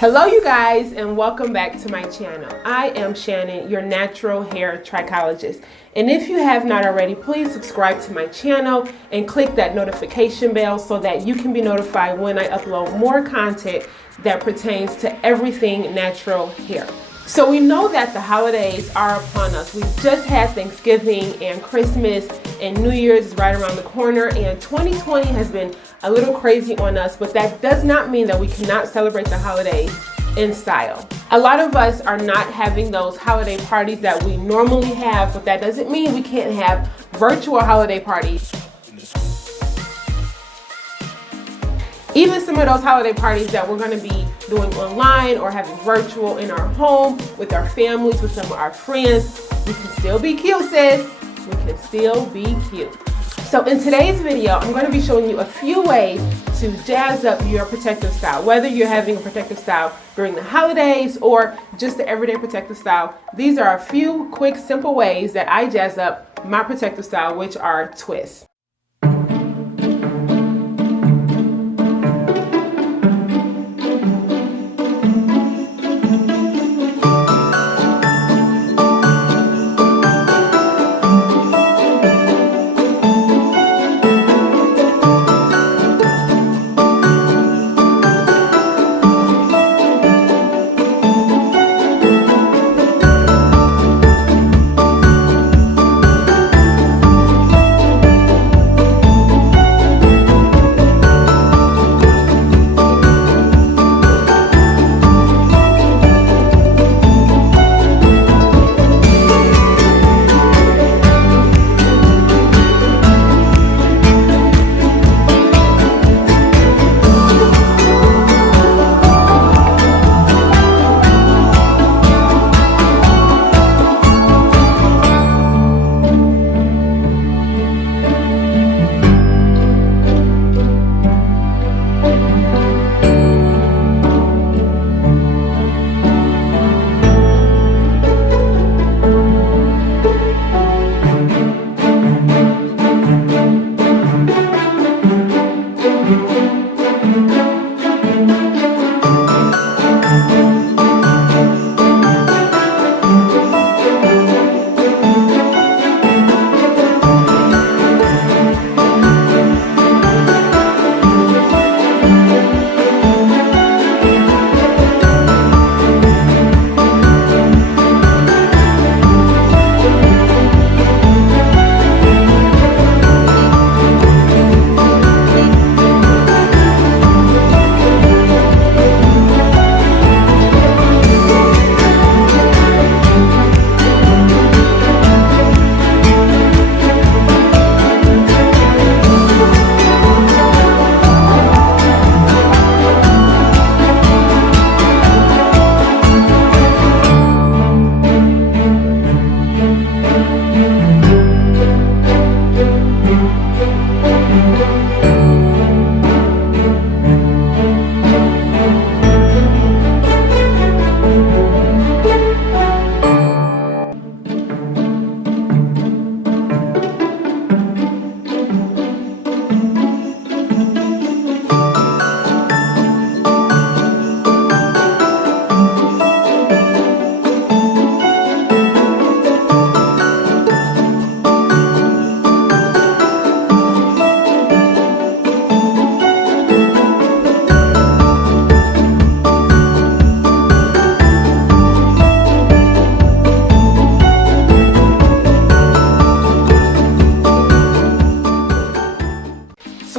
Hello you guys, and welcome back to my channel. I am Shannon, your natural hair trichologist. And if you have not already, please subscribe to my channel and click that notification bell so that you can be notified when I upload more content that pertains to everything natural hair. So we know that the holidays are upon us. We just had Thanksgiving and Christmas, and New Year's is right around the corner, and 2020 has been a little crazy on us, but that does not mean that we cannot celebrate the holidays in style. A lot of us are not having those holiday parties that we normally have, but that doesn't mean we can't have virtual holiday parties. Even some of those holiday parties that we're going to be doing online or having virtual in our home with our families, with some of our friends, we can still be cute, sis. We can still be cute. So in today's video, I'm going to be showing you a few ways to jazz up your protective style. Whether you're having a protective style during the holidays or just the everyday protective style, these are a few quick, simple ways that I jazz up my protective style, which are twists.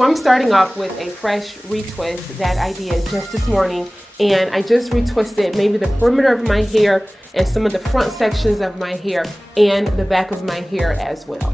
So I'm starting off with a fresh retwist that I did just this morning, and I just retwisted maybe the perimeter of my hair and some of the front sections of my hair and the back of my hair as well.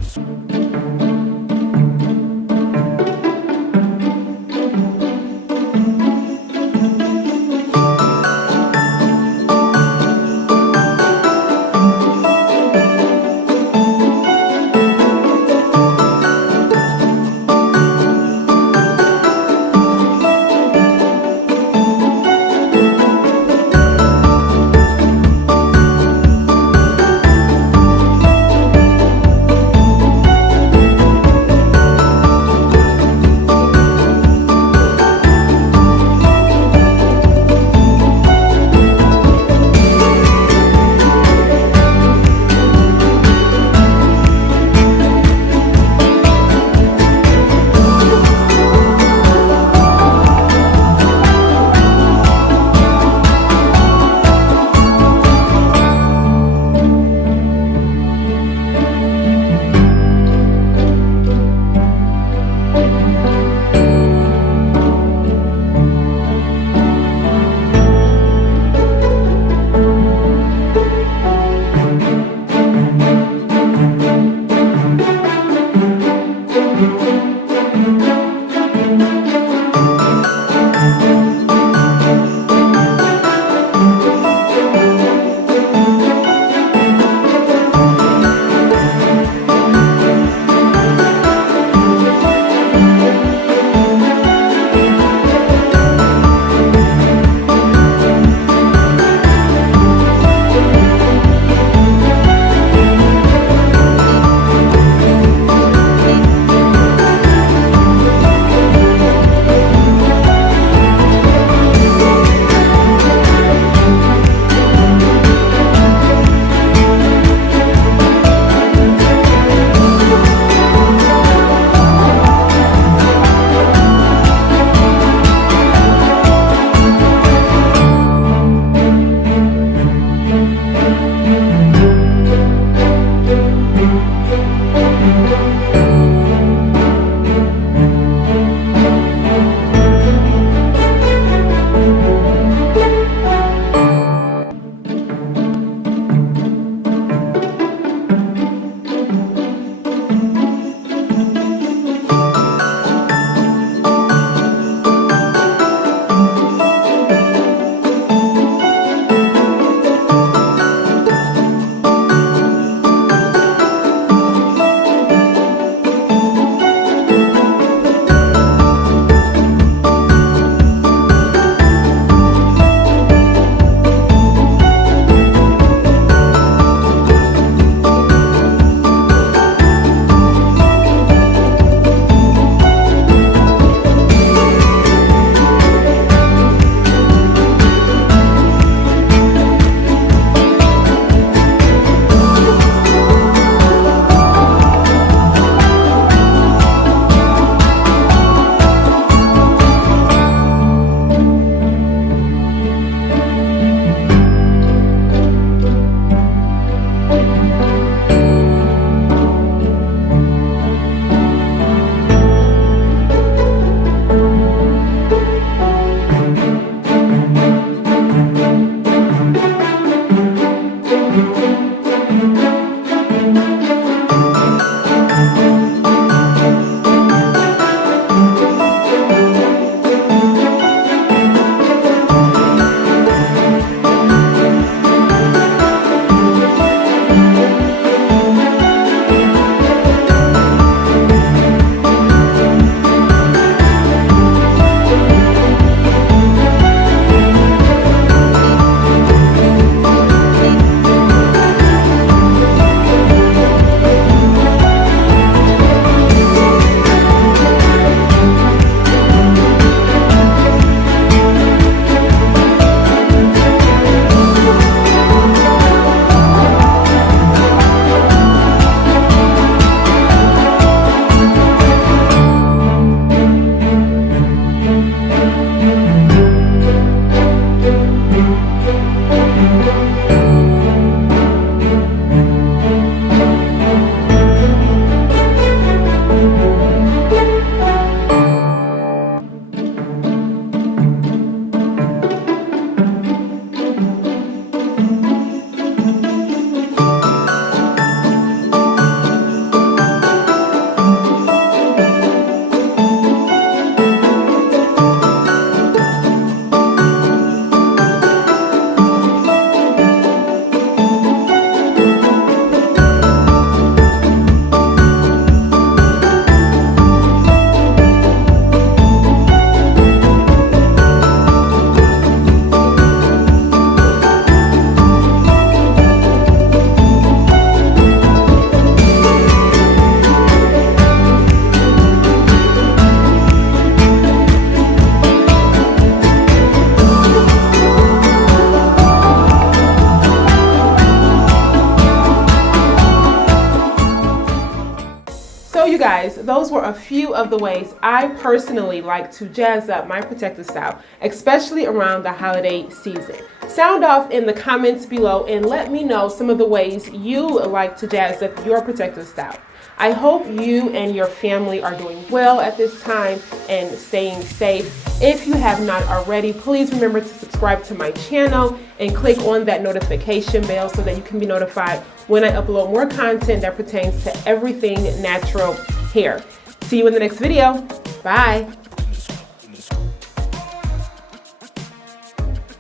you guys, those were a few of the ways I personally like to jazz up my protective style, especially around the holiday season. Sound off in the comments below and let me know some of the ways you like to jazz up your protective style. I hope you and your family are doing well at this time and staying safe. If you have not already, please remember to subscribe to my channel and click on that notification bell so that you can be notified when I upload more content that pertains to everything natural hair. See you in the next video. Bye.